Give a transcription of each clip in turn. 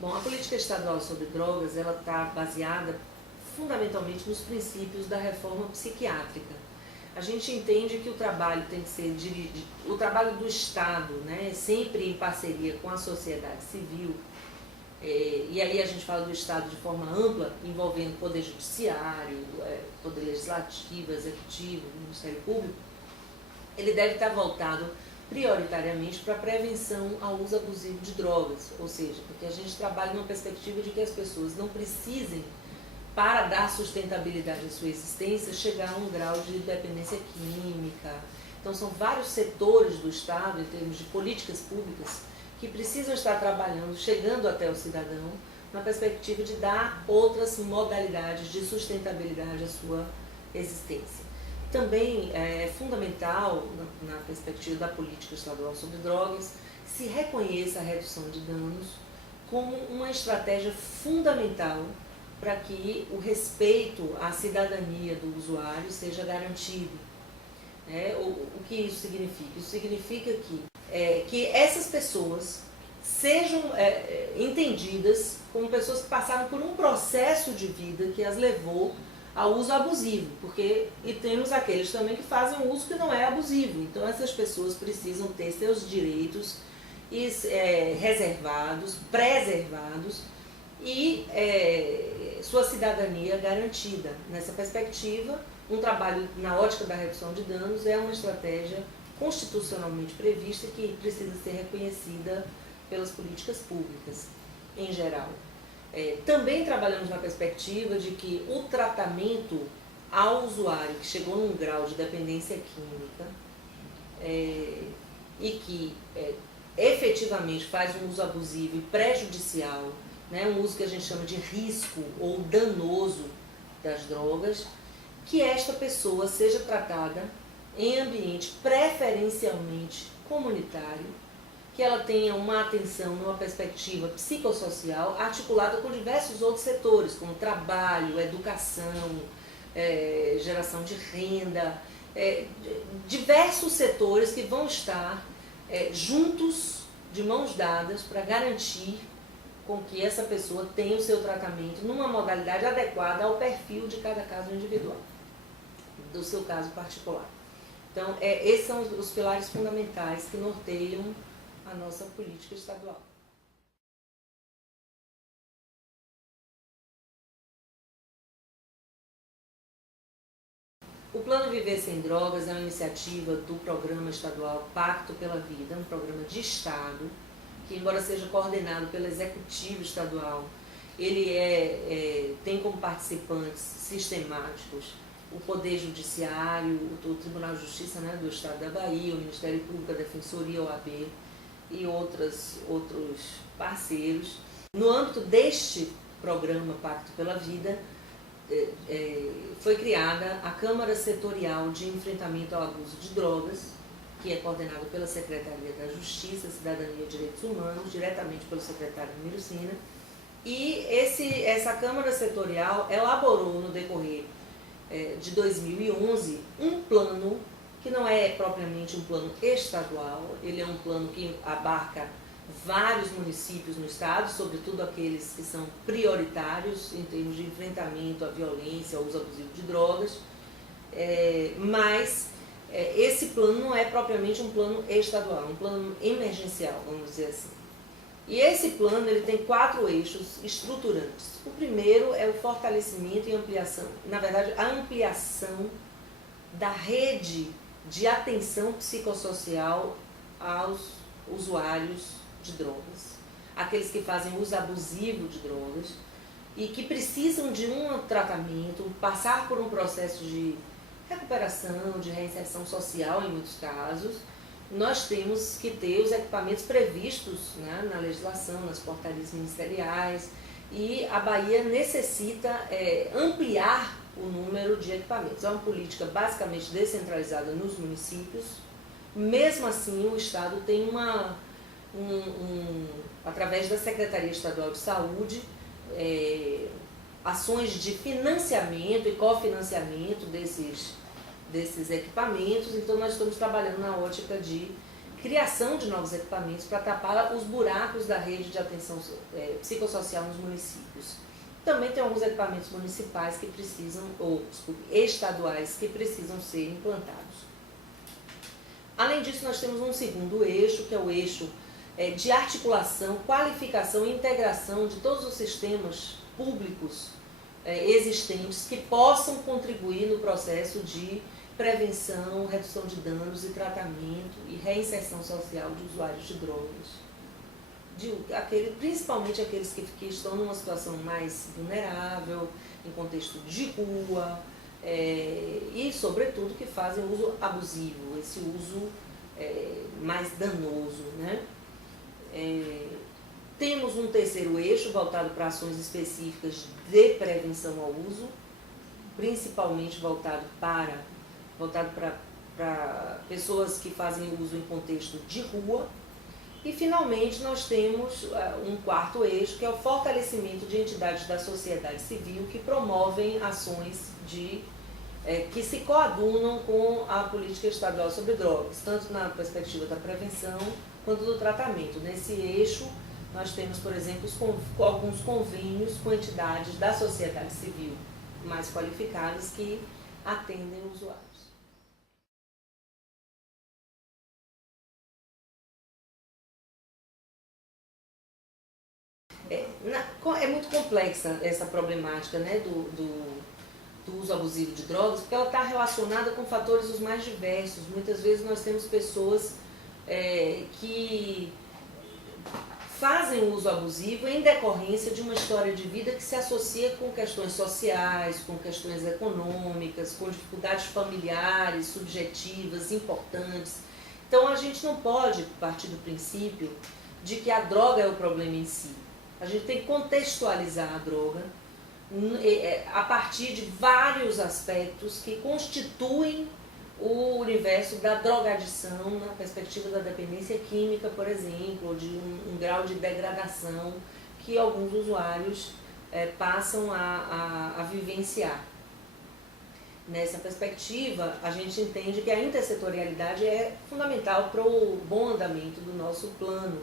Bom, a política estadual sobre drogas, ela está baseada fundamentalmente nos princípios da reforma psiquiátrica. A gente entende que o trabalho tem que ser dirigido, o trabalho do Estado, né, sempre em parceria com a sociedade civil, e aí a gente fala do Estado de forma ampla, envolvendo poder judiciário, poder legislativo, executivo, Ministério Público, ele deve estar voltado prioritariamente para a prevenção ao uso abusivo de drogas, ou seja, porque a gente trabalha numa perspectiva de que as pessoas não precisem, para dar sustentabilidade à sua existência, chegar a um grau de dependência química. Então são vários setores do Estado, em termos de políticas públicas, que precisam estar trabalhando, chegando até o cidadão, na perspectiva de dar outras modalidades de sustentabilidade à sua existência. Também é fundamental, na perspectiva da política estadual sobre drogas, que se reconheça a redução de danos como uma estratégia fundamental para que o respeito à cidadania do usuário seja garantido. O que isso significa? Isso significa que essas pessoas sejam entendidas como pessoas que passaram por um processo de vida que as levou ao uso abusivo, e temos aqueles também que fazem um uso que não é abusivo. Então essas pessoas precisam ter seus direitos reservados, preservados e sua cidadania garantida. Nessa perspectiva, um trabalho na ótica da redução de danos é uma estratégia constitucionalmente prevista que precisa ser reconhecida pelas políticas públicas em geral. Também trabalhamos na perspectiva de que o tratamento ao usuário que chegou num grau de dependência química e que efetivamente faz um uso abusivo e prejudicial, um uso que a gente chama de risco ou danoso das drogas, que esta pessoa seja tratada em ambiente preferencialmente comunitário, que ela tenha uma atenção numa perspectiva psicossocial articulada com diversos outros setores, como trabalho, educação, geração de renda, diversos setores que vão estar juntos, de mãos dadas, para garantir com que essa pessoa tenha o seu tratamento numa modalidade adequada ao perfil de cada caso individual, do seu caso particular. Então, esses são os pilares fundamentais que norteiam a nossa política estadual. O Plano Viver Sem Drogas é uma iniciativa do Programa Estadual Pacto pela Vida, um programa de Estado, que, embora seja coordenado pelo Executivo Estadual, ele tem como participantes sistemáticos o Poder Judiciário, o Tribunal de Justiça, do Estado da Bahia, o Ministério Público, a Defensoria, a OAB e outros parceiros. No âmbito deste programa Pacto pela Vida, foi criada a Câmara Setorial de Enfrentamento ao Abuso de Drogas, que é coordenada pela Secretaria da Justiça, Cidadania e Direitos Humanos, diretamente pelo secretário Miro Sina. E essa Câmara Setorial elaborou, no decorrer de 2011, um plano que não é propriamente um plano estadual, ele é um plano que abarca vários municípios no estado, sobretudo aqueles que são prioritários em termos de enfrentamento à violência, ao uso abusivo de drogas, mas esse plano não é propriamente um plano estadual, é um plano emergencial, vamos dizer assim. E esse plano ele tem 4 eixos estruturantes. O primeiro é o fortalecimento e ampliação, na verdade, a ampliação da rede de atenção psicossocial aos usuários de drogas, aqueles que fazem uso abusivo de drogas e que precisam de um tratamento, passar por um processo de recuperação, de reinserção social em muitos casos. Nós temos que ter os equipamentos previstos na legislação, nas portarias ministeriais, e a Bahia necessita ampliar o número de equipamentos. É uma política basicamente descentralizada nos municípios. Mesmo assim, o Estado tem através da Secretaria Estadual de Saúde, ações de financiamento e cofinanciamento desses equipamentos. Então nós estamos trabalhando na ótica de criação de novos equipamentos para tapar os buracos da rede de atenção psicossocial nos municípios. Também tem alguns equipamentos municipais que precisam, estaduais, que precisam ser implantados. Além disso, nós temos um segundo eixo, que é o eixo de articulação, qualificação e integração de todos os sistemas públicos existentes que possam contribuir no processo de prevenção, redução de danos e tratamento e reinserção social de usuários de drogas. Principalmente aqueles que estão numa situação mais vulnerável, em contexto de rua, e, sobretudo, que fazem uso abusivo, esse uso mais danoso, né? Temos um terceiro eixo voltado para ações específicas de prevenção ao uso, principalmente voltado para pessoas que fazem uso em contexto de rua. E, finalmente, nós temos um quarto eixo, que é o fortalecimento de entidades da sociedade civil que promovem ações que se coadunam com a política estadual sobre drogas, tanto na perspectiva da prevenção quanto do tratamento. Nesse eixo, nós temos, por exemplo, alguns convênios com entidades da sociedade civil mais qualificadas que atendem usuários. É muito complexa essa problemática, né, do uso abusivo de drogas, porque ela está relacionada com fatores os mais diversos. Muitas vezes nós temos pessoas que fazem uso abusivo em decorrência de uma história de vida que se associa com questões sociais, com questões econômicas, com dificuldades familiares, subjetivas, importantes. Então a gente não pode partir do princípio de que a droga é o problema em si. A gente tem que contextualizar a droga a partir de vários aspectos que constituem o universo da drogadição na perspectiva da dependência química, por exemplo, ou de um grau de degradação que alguns usuários passam a vivenciar. Nessa perspectiva, a gente entende que a intersetorialidade é fundamental para o bom andamento do nosso plano.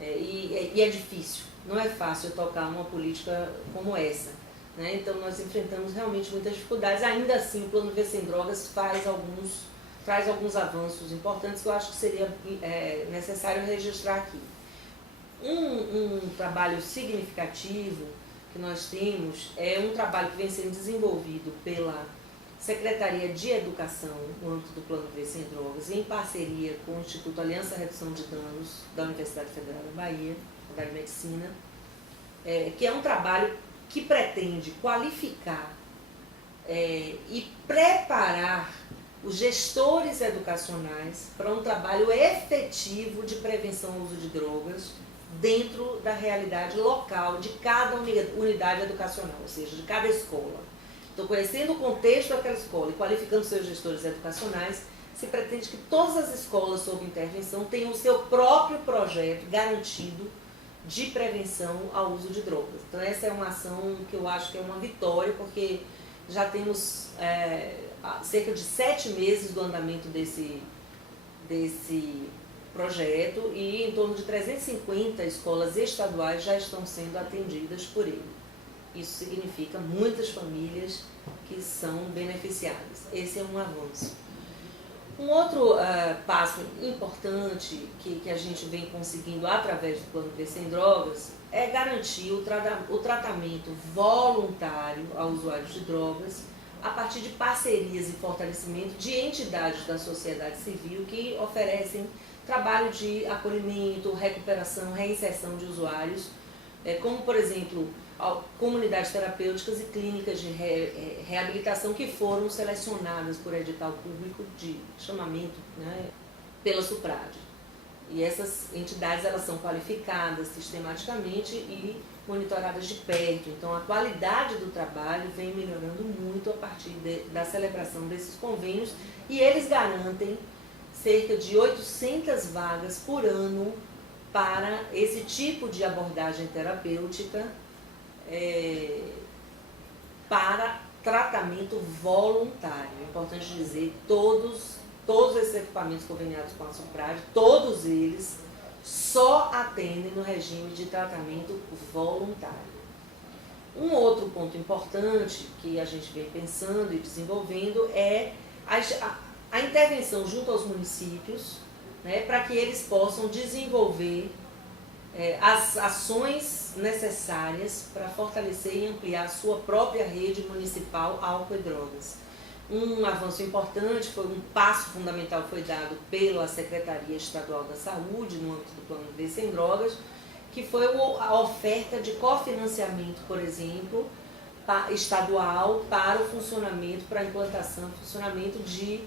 E é difícil, não é fácil tocar uma política como essa, né? Então nós enfrentamos realmente muitas dificuldades. Ainda assim, o Plano Viver Sem Drogas traz alguns avanços importantes que eu acho que seria necessário registrar aqui. Um trabalho significativo que nós temos é um trabalho que vem sendo desenvolvido pela Secretaria de Educação, no âmbito do Plano Viver Sem Drogas, em parceria com o Instituto Aliança Redução de Danos da Universidade Federal da Bahia, da Medicina, que é um trabalho que pretende qualificar e preparar os gestores educacionais para um trabalho efetivo de prevenção ao uso de drogas dentro da realidade local de cada unidade educacional, ou seja, de cada escola. Então, conhecendo o contexto daquela escola e qualificando seus gestores educacionais, se pretende que todas as escolas sob intervenção tenham o seu próprio projeto garantido de prevenção ao uso de drogas. Então, essa é uma ação que eu acho que é uma vitória, porque já temos cerca de 7 meses do andamento desse projeto e em torno de 350 escolas estaduais já estão sendo atendidas por ele. Isso significa muitas famílias que são beneficiadas. Esse é um avanço. Um outro passo importante que a gente vem conseguindo através do Plano Viver Sem Drogas é garantir o tratamento voluntário a usuários de drogas a partir de parcerias e fortalecimento de entidades da sociedade civil que oferecem trabalho de acolhimento, recuperação, reinserção de usuários, como, por exemplo, comunidades terapêuticas e clínicas de reabilitação que foram selecionadas por edital público de chamamento, né, pela SUPRAD. E essas entidades elas são qualificadas sistematicamente e monitoradas de perto. Então a qualidade do trabalho vem melhorando muito a partir da celebração desses convênios e eles garantem cerca de 800 vagas por ano para esse tipo de abordagem terapêutica para tratamento voluntário. É importante dizer, todos todos esses equipamentos conveniados com a SUPRAD, todos eles só atendem no regime de tratamento voluntário. Um outro ponto importante que a gente vem pensando e desenvolvendo é a intervenção junto aos municípios, né, para que eles possam desenvolver as ações necessárias para fortalecer e ampliar a sua própria rede municipal álcool e drogas. Um avanço importante, foi um passo fundamental foi dado pela Secretaria Estadual da Saúde, no âmbito do Plano Viver Sem Drogas, que foi a oferta de cofinanciamento, por exemplo, estadual para o funcionamento, para a implantação e funcionamento de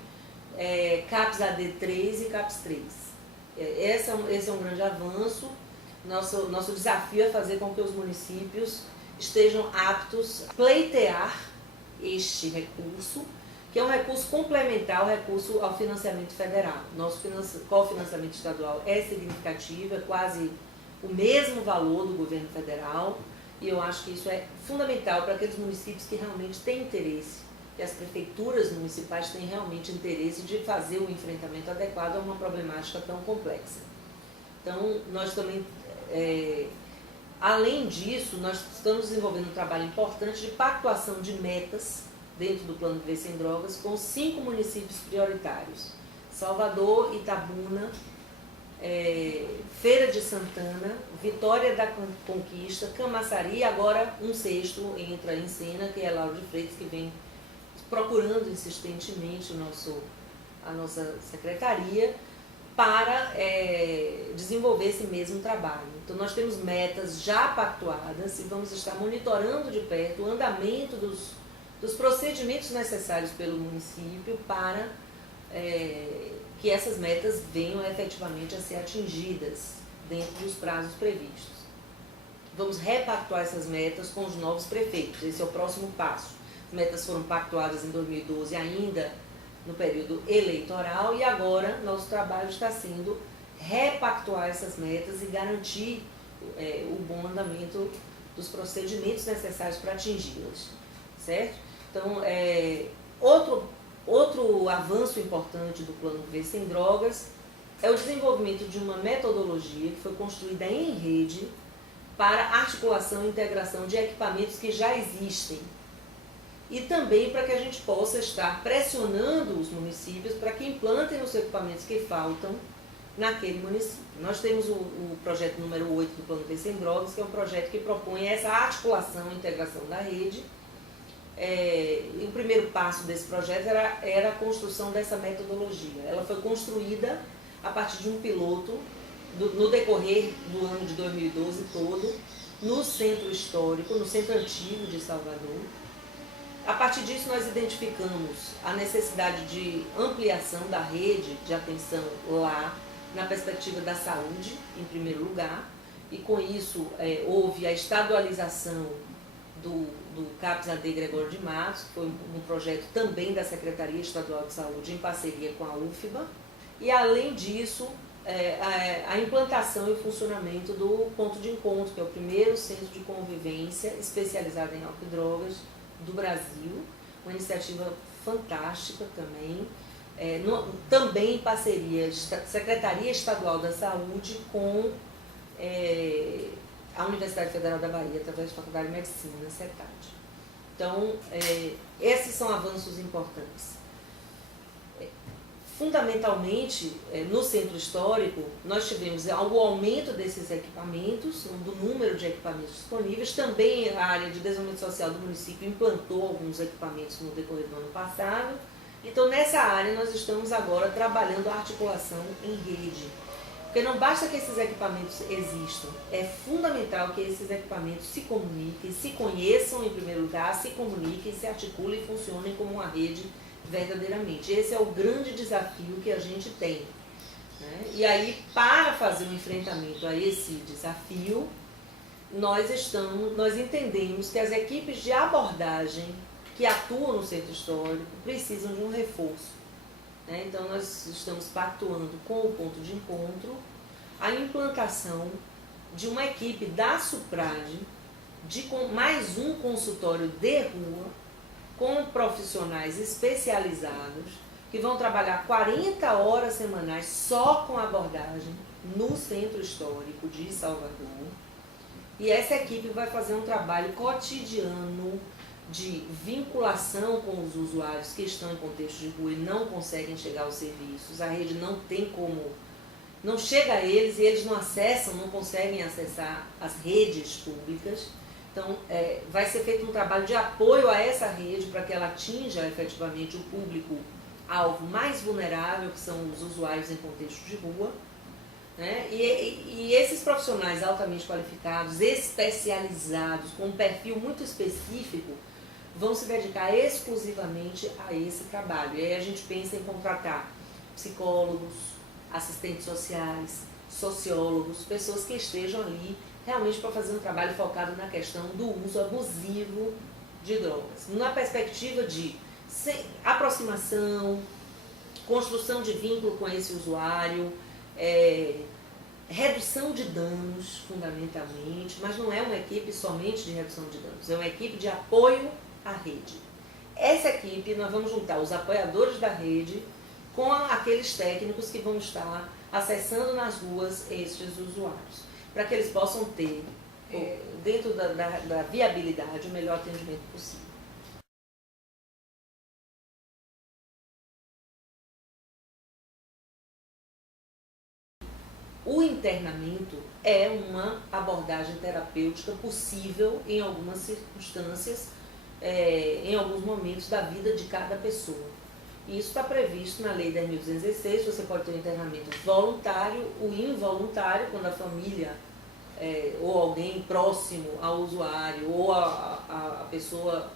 CAPS AD3 e CAPS 3. Esse é um grande avanço. Nosso desafio é fazer com que os municípios estejam aptos a pleitear este recurso, que é um recurso complementar ao recurso ao financiamento federal. Nosso cofinanciamento estadual é significativo, é quase o mesmo valor do governo federal, e eu acho que isso é fundamental para aqueles municípios que realmente têm interesse, que as prefeituras municipais têm realmente interesse de fazer o enfrentamento adequado a uma problemática tão complexa. Então, nós também, além disso, nós estamos desenvolvendo um trabalho importante de pactuação de metas dentro do Plano Viver Sem Drogas com 5 municípios prioritários: Salvador, Itabuna, Feira de Santana, Vitória da Conquista, Camaçari, e agora um sexto entra em cena, que é Lauro de Freitas, que vem procurando insistentemente a nossa secretaria para desenvolver esse mesmo trabalho. Então nós temos metas já pactuadas e vamos estar monitorando de perto o andamento dos procedimentos necessários pelo município para que essas metas venham efetivamente a ser atingidas dentro dos prazos previstos. Vamos repactuar essas metas com os novos prefeitos, esse é o próximo passo. As metas foram pactuadas em 2012 ainda no período eleitoral e agora nosso trabalho está sendo repactuar essas metas e garantir o bom andamento dos procedimentos necessários para atingi-las, certo? Então, outro avanço importante do Plano Viver Sem Drogas é o desenvolvimento de uma metodologia que foi construída em rede para articulação e integração de equipamentos que já existem e também para que a gente possa estar pressionando os municípios para que implantem os equipamentos que faltam naquele município. Nós temos o projeto número 8 do Plano Viver Sem Drogas, que é um projeto que propõe essa articulação e integração da rede. E o primeiro passo desse projeto era a construção dessa metodologia. Ela foi construída a partir de um piloto no decorrer do ano de 2012 todo, no centro histórico, no centro antigo de Salvador. A partir disso, nós identificamos a necessidade de ampliação da rede de atenção lá, na perspectiva da saúde, em primeiro lugar, e com isso houve a estadualização do CAPS AD Gregório de Matos, que foi um projeto também da Secretaria Estadual de Saúde, em parceria com a UFBA, e além disso, a implantação e funcionamento do ponto de encontro, que é o primeiro centro de convivência especializado em álcool e drogas do Brasil, uma iniciativa fantástica também, também em parceria Secretaria Estadual da Saúde com a Universidade Federal da Bahia, através da Faculdade de Medicina, CETAD. Então, esses são avanços importantes. Fundamentalmente, no centro histórico, nós tivemos o aumento desses equipamentos, do número de equipamentos disponíveis. Também a área de desenvolvimento social do município implantou alguns equipamentos no decorrer do ano passado. Então, nessa área, nós estamos agora trabalhando a articulação em rede. Porque não basta que esses equipamentos existam, é fundamental que esses equipamentos se comuniquem, se conheçam em primeiro lugar, se comuniquem, se articulem e funcionem como uma rede verdadeiramente. Esse é o grande desafio que a gente tem, né? E aí, para fazer um enfrentamento a esse desafio, nós entendemos que as equipes de abordagem que atuam no centro histórico precisam de um reforço, né? Então, nós estamos pactuando com o ponto de encontro a implantação de uma equipe da SUPRAD, mais um consultório de rua, com profissionais especializados que vão trabalhar 40 horas semanais só com abordagem no Centro Histórico de Salvador. E essa equipe vai fazer um trabalho cotidiano de vinculação com os usuários que estão em contexto de rua e não conseguem chegar aos serviços. A rede não tem como, não chega a eles e eles não acessam, não conseguem acessar as redes públicas. Então, vai ser feito um trabalho de apoio a essa rede para que ela atinja efetivamente o público-alvo mais vulnerável, que são os usuários em contexto de rua. Né? E esses profissionais altamente qualificados, especializados, com um perfil muito específico, vão se dedicar exclusivamente a esse trabalho. E aí a gente pensa em contratar psicólogos, assistentes sociais, sociólogos, pessoas que estejam ali realmente para fazer um trabalho focado na questão do uso abusivo de drogas, na perspectiva de aproximação, construção de vínculo com esse usuário, redução de danos, fundamentalmente, mas não é uma equipe somente de redução de danos, é uma equipe de apoio à rede. Essa equipe, nós vamos juntar os apoiadores da rede com aqueles técnicos que vão estar acessando nas ruas estes usuários, para que eles possam ter, dentro da viabilidade, o melhor atendimento possível. O internamento é uma abordagem terapêutica possível em algumas circunstâncias, em alguns momentos da vida de cada pessoa. E isso está previsto na Lei 10.216, você pode ter um internamento voluntário, o involuntário, quando a família ou alguém próximo ao usuário ou a pessoa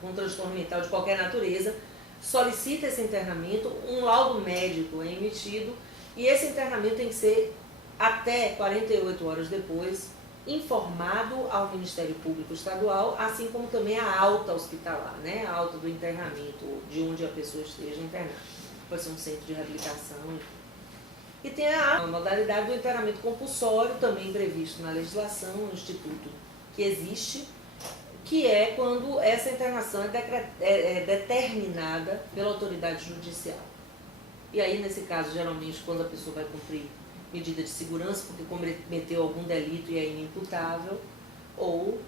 com transtorno mental de qualquer natureza solicita esse internamento, um laudo médico é emitido e esse internamento tem que ser até 48 horas depois informado ao Ministério Público Estadual, assim como também a alta hospitalar, né? A alta do internamento, de onde a pessoa esteja internada. Pode ser um centro de reabilitação. E tem a modalidade do internamento compulsório, também previsto na legislação, no Instituto que existe, que é quando essa internação é determinada pela autoridade judicial. E aí, nesse caso, geralmente, quando a pessoa vai cumprir medida de segurança porque cometeu algum delito e é inimputável, ou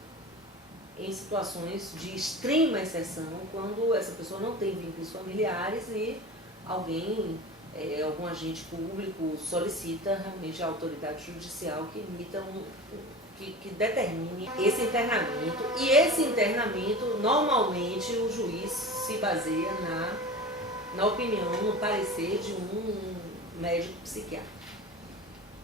em situações de extrema exceção, quando essa pessoa não tem vínculos familiares e alguém, algum agente público solicita realmente a autoridade judicial que emita que determine esse internamento. E esse internamento, normalmente, o juiz se baseia na opinião, no parecer de um médico psiquiatra.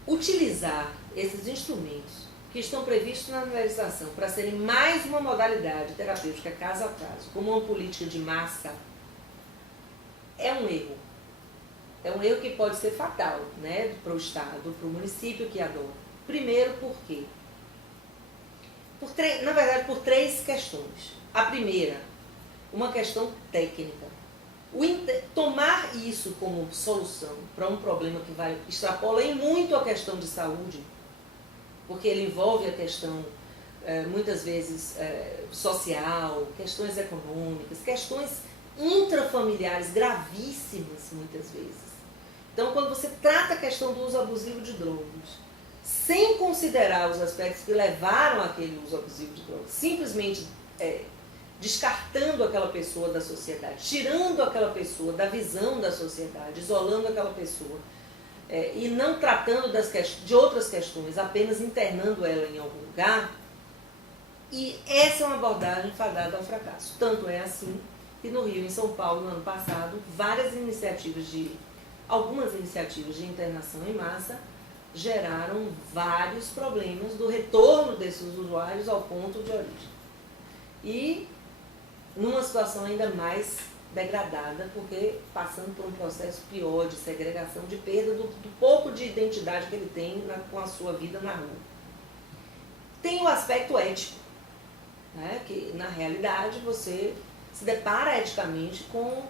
Utilizar esses instrumentos que estão previstos na legislação para serem mais uma modalidade terapêutica caso a caso, como uma política de massa, é um erro. É um erro que pode ser fatal, né, para o Estado, para o município que adota. Primeiro, por quê? Na verdade, por três questões. A primeira, uma questão técnica. Tomar isso como solução para um problema que extrapola em muito a questão de saúde, porque ele envolve a questão, muitas vezes, social, questões econômicas, questões intrafamiliares gravíssimas, muitas vezes. Então, quando você trata a questão do uso abusivo de drogas, sem considerar os aspectos que levaram àquele uso abusivo de drogas, simplesmente descartando aquela pessoa da sociedade, tirando aquela pessoa da visão da sociedade, isolando aquela pessoa, e não tratando de outras questões, apenas internando ela em algum lugar, e essa é uma abordagem fadada ao fracasso. Tanto é assim que no Rio, em São Paulo, no ano passado, algumas iniciativas de internação em massa geraram vários problemas do retorno desses usuários ao ponto de origem. E numa situação ainda mais degradada, porque passando por um processo pior de segregação, de perda do pouco de identidade que ele tem com a sua vida na rua. Tem o aspecto ético, né, que na realidade você se depara eticamente com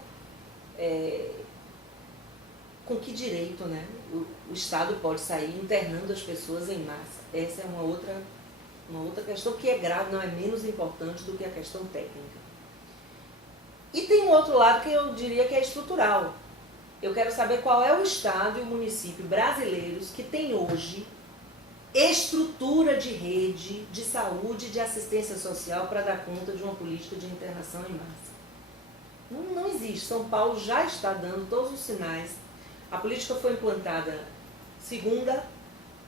que direito, né, o Estado pode sair internando as pessoas em massa. Essa é uma outra questão que é grave, não é menos importante do que a questão técnica. E tem um outro lado que eu diria que é estrutural, Eu quero saber qual é o estado e o município brasileiros que tem hoje estrutura de rede de saúde e de assistência social para dar conta de uma política de internação em massa. Não existe. São Paulo já está dando todos os sinais. A política foi implantada segunda.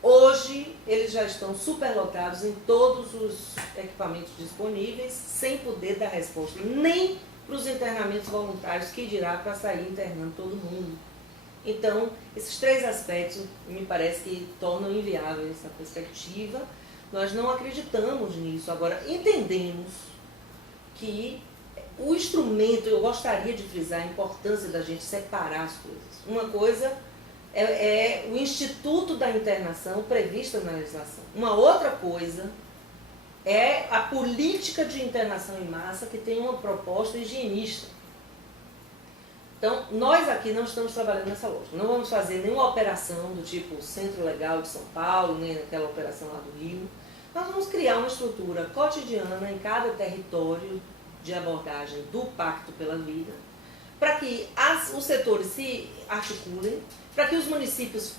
Hoje eles já estão superlotados em todos os equipamentos disponíveis, sem poder dar resposta, nem para os internamentos voluntários, que dirá para sair internando todo mundo. Então, esses três aspectos me parece que tornam inviável essa perspectiva. Nós não acreditamos nisso. Agora, entendemos que o instrumento, eu gostaria de frisar a importância da gente separar as coisas. Uma coisa é o Instituto da Internação prevista na legislação. Uma outra coisa é a política de internação em massa, que tem uma proposta higienista. Então, nós aqui não estamos trabalhando nessa lógica. Não vamos fazer nenhuma operação do tipo Centro Legal de São Paulo, nem aquela operação lá do Rio. Nós vamos criar uma estrutura cotidiana em cada território de abordagem do Pacto pela Vida, para que os setores se articulem, para que os municípios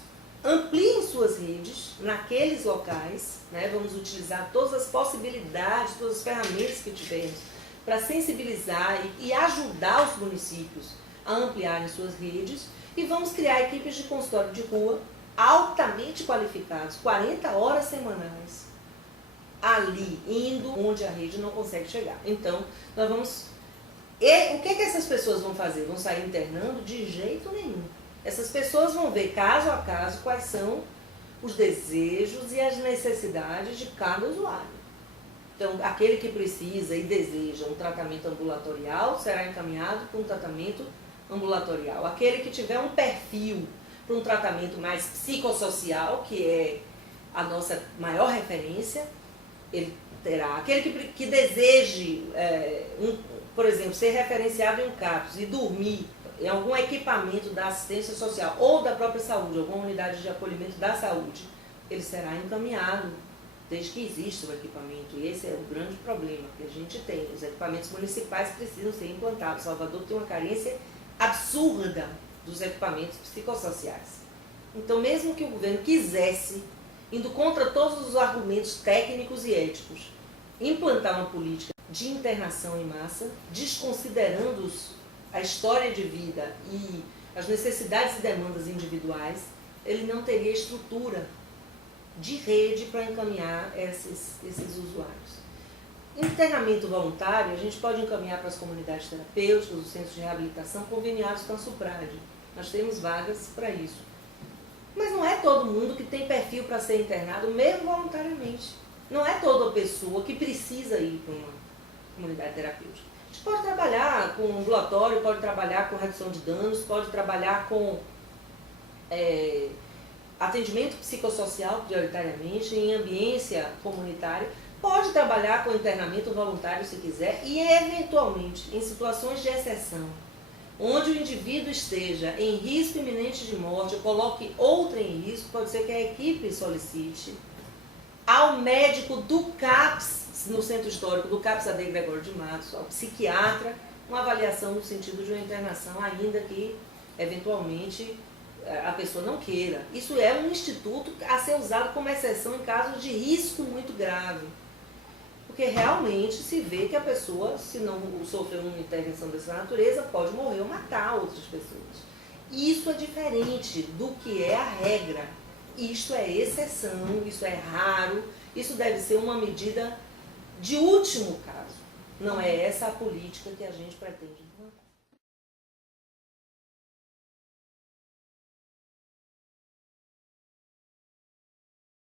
ampliem suas redes naqueles locais, né? Vamos utilizar todas as possibilidades, todas as ferramentas que tivermos para sensibilizar e ajudar os municípios a ampliarem suas redes, e vamos criar equipes de consultório de rua altamente qualificados, 40 horas semanais, ali, indo onde a rede não consegue chegar. Então, nós vamos... E o que essas pessoas vão fazer? Vão sair internando? De jeito nenhum. Essas pessoas vão ver caso a caso quais são os desejos e as necessidades de cada usuário. Então, aquele que precisa e deseja um tratamento ambulatorial será encaminhado para um tratamento ambulatorial. Aquele que tiver um perfil para um tratamento mais psicossocial, que é a nossa maior referência, ele terá. Aquele que deseje, por exemplo, ser referenciado em um CAPS e dormir em algum equipamento da assistência social ou da própria saúde, alguma unidade de acolhimento da saúde, ele será encaminhado, desde que exista o equipamento. E esse é o grande problema que a gente tem. Os equipamentos municipais precisam ser implantados. Salvador tem uma carência absurda dos equipamentos psicossociais. Então, mesmo que o governo quisesse, indo contra todos os argumentos técnicos e éticos, implantar uma política de internação em massa, desconsiderando a história de vida e as necessidades e demandas individuais, ele não teria estrutura de rede para encaminhar esses usuários. Internamento voluntário, a gente pode encaminhar para as comunidades terapêuticas, os centros de reabilitação conveniados com a SUPRAD. Nós temos vagas para isso. Mas não é todo mundo que tem perfil para ser internado, mesmo voluntariamente. Não é toda pessoa que precisa ir para uma comunidade terapêutica. A gente pode trabalhar com ambulatório, pode trabalhar com redução de danos, pode trabalhar com atendimento psicossocial, prioritariamente, em ambiência comunitária, pode trabalhar com internamento voluntário se quiser, e eventualmente, em situações de exceção, onde o indivíduo esteja em risco iminente de morte, ou coloque outra em risco, pode ser que a equipe solicite ao médico do CAPS, no Centro Histórico do CAPS AD Gregório de Matos, ao psiquiatra, uma avaliação no sentido de uma internação, ainda que, eventualmente, a pessoa não queira. Isso é um instituto a ser usado como exceção em casos de risco muito grave. Porque realmente se vê que a pessoa, se não sofrer uma intervenção dessa natureza, pode morrer ou matar outras pessoas. Isso é diferente do que é a regra. Isto é exceção, isso é raro, isso deve ser uma medida de último caso. Não é essa a política que a gente pretende implantar.